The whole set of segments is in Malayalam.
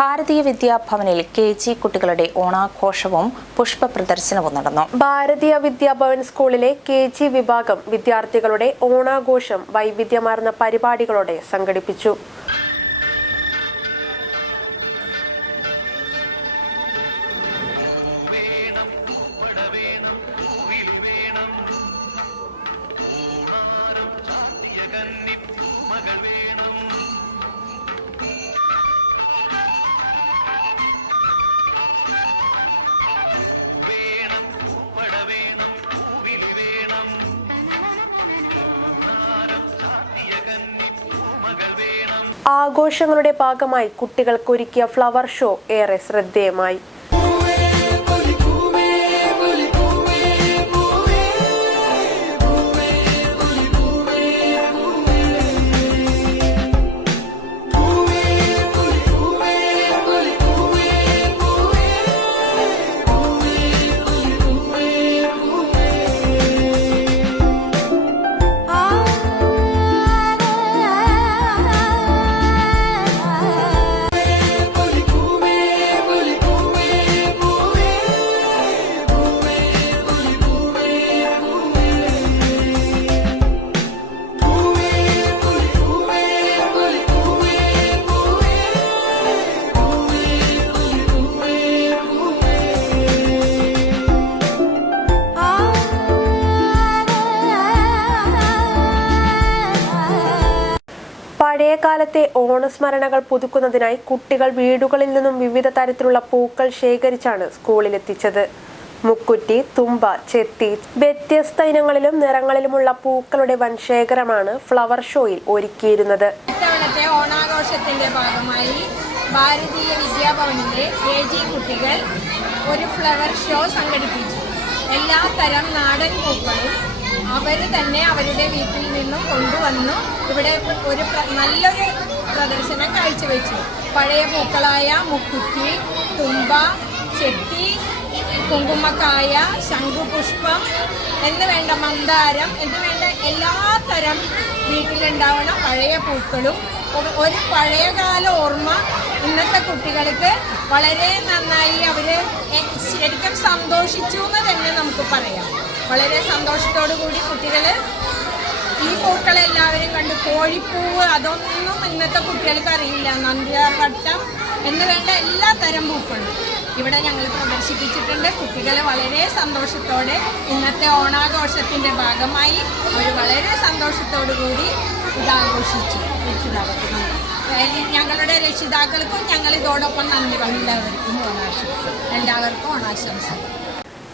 ഭാരതീയ വിദ്യാഭവനിൽ കെ.ജി. കുട്ടികളുടെ ഓണാഘോഷവും പുഷ്പ പ്രദർശനവും നടന്നു. ഭാരതീയ വിദ്യാഭവൻ സ്കൂളിലെ കെ.ജി. വിഭാഗം വിദ്യാർത്ഥികളുടെ ഓണാഘോഷം വൈവിധ്യമാർന്ന പരിപാടികളോടെ സംഘടിപ്പിച്ചു. ആഘോഷങ്ങളുടെ ഭാഗമായി കുട്ടികൾക്ക് ഒരുക്കിയ ഫ്ലവർ ഷോ ഏറെ ശ്രദ്ധേയമായി. പഴയകാലത്തെ ഓണസ്മരണകൾ പുതുക്കുന്നതിനായി കുട്ടികൾ വീടുകളിൽ നിന്നും വിവിധ തരത്തിലുള്ള പൂക്കൾ ശേഖരിച്ചാണ് സ്കൂളിലെത്തിച്ചത്. മുക്കുറ്റി, തുമ്പ, ചെത്തി, വ്യത്യസ്ത ഇനങ്ങളിലും നിറങ്ങളിലുമുള്ള പൂക്കളുടെ വൻ ശേഖരമാണ് ഫ്ലവർ ഷോയിൽ ഒരുക്കിയിരുന്നത്. ഇത്തവണത്തെ ഓണാഘോഷത്തിന്റെ ഭാഗമായി ഭാരതീയ വിദ്യാഭവനിലെ കെ.ജി. കുട്ടികൾ ഒരു ഫ്ലവർ ഷോ സംഘടിപ്പിച്ചു. എല്ലാ തരം നാടൻ പൂക്കളും അവർ തന്നെ അവരുടെ വീട്ടിൽ നിന്നും കൊണ്ടുവന്നു ഇവിടെ ഒരു നല്ലൊരു പ്രദർശനം കാഴ്ചവെച്ചു. പഴയ പൂക്കളായ മുക്കുറ്റി, തുമ്പ, ചെത്തി, കുങ്കുമക്കായ, ശംഖുപുഷ്പം എന്ന് വേണ്ട മന്ദാരം എന്ന് വേണ്ട എല്ലാ തരം വീട്ടിലുണ്ടാവുന്ന പഴയ പൂക്കളും ഒരു പഴയകാല ഓർമ്മ ഇന്നത്തെ കുട്ടികൾക്ക് വളരെ നന്നായി അവർ ശരിക്കും സന്തോഷിച്ചു എന്ന് തന്നെ നമുക്ക് പറയാം. വളരെ സന്തോഷത്തോടു കൂടി കുട്ടികൾ ഈ പൂക്കളെല്ലാവരും കണ്ട് കോഴിപ്പൂവ് അതൊന്നും ഇന്നത്തെ കുട്ടികൾക്ക് അറിയില്ല. നന്ദ്യാവട്ടം എന്ന് വേണ്ട എല്ലാ തരം പൂക്കളും ഇവിടെ ഞങ്ങൾ പ്രദർശിപ്പിച്ചിട്ടുണ്ട്. കുട്ടികൾ വളരെ സന്തോഷത്തോടെ ഇന്നത്തെ ഓണാഘോഷത്തിൻ്റെ ഭാഗമായി അവർ വളരെ സന്തോഷത്തോടു കൂടി ഇതാഘോഷിച്ചു. ഞങ്ങളുടെ രക്ഷിതാക്കൾക്കും ഞങ്ങൾ ഇതോടൊപ്പം നന്ദി എല്ലാവർക്കും ഓണാശംസ.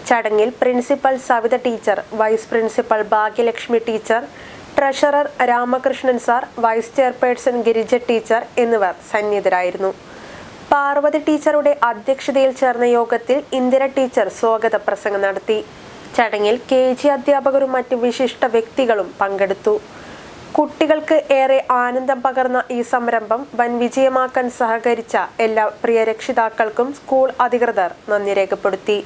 ചടങ്ങിൽ principal Savitha teacher, vice principal Bhagyalakshmi teacher, treasurer Ramakrishnan sir, vice chairperson Girija teacher എന്നിവർ സന്നിഹിതരായിരുന്നു. പാർവതി ടീച്ചറുടെ അധ്യക്ഷതയിൽ ചേർന്ന യോഗത്തിൽ ഇന്ദിര ടീച്ചർ സ്വാഗത പ്രസംഗം നടത്തി. ചടങ്ങിൽ കെ.ജി. അധ്യാപകരും മറ്റ് വിശിഷ്ട വ്യക്തികളും പങ്കെടുത്തു. കുട്ടികൾക്ക് ഏറെ ആനന്ദം പകർന്ന ഈ സംരംഭം വൻ വിജയമാക്കാൻ സഹകരിച്ച എല്ലാ പ്രിയ രക്ഷിതാക്കൾക്കും സ്കൂൾ അധികൃതർ നന്ദി രേഖപ്പെടുത്തി.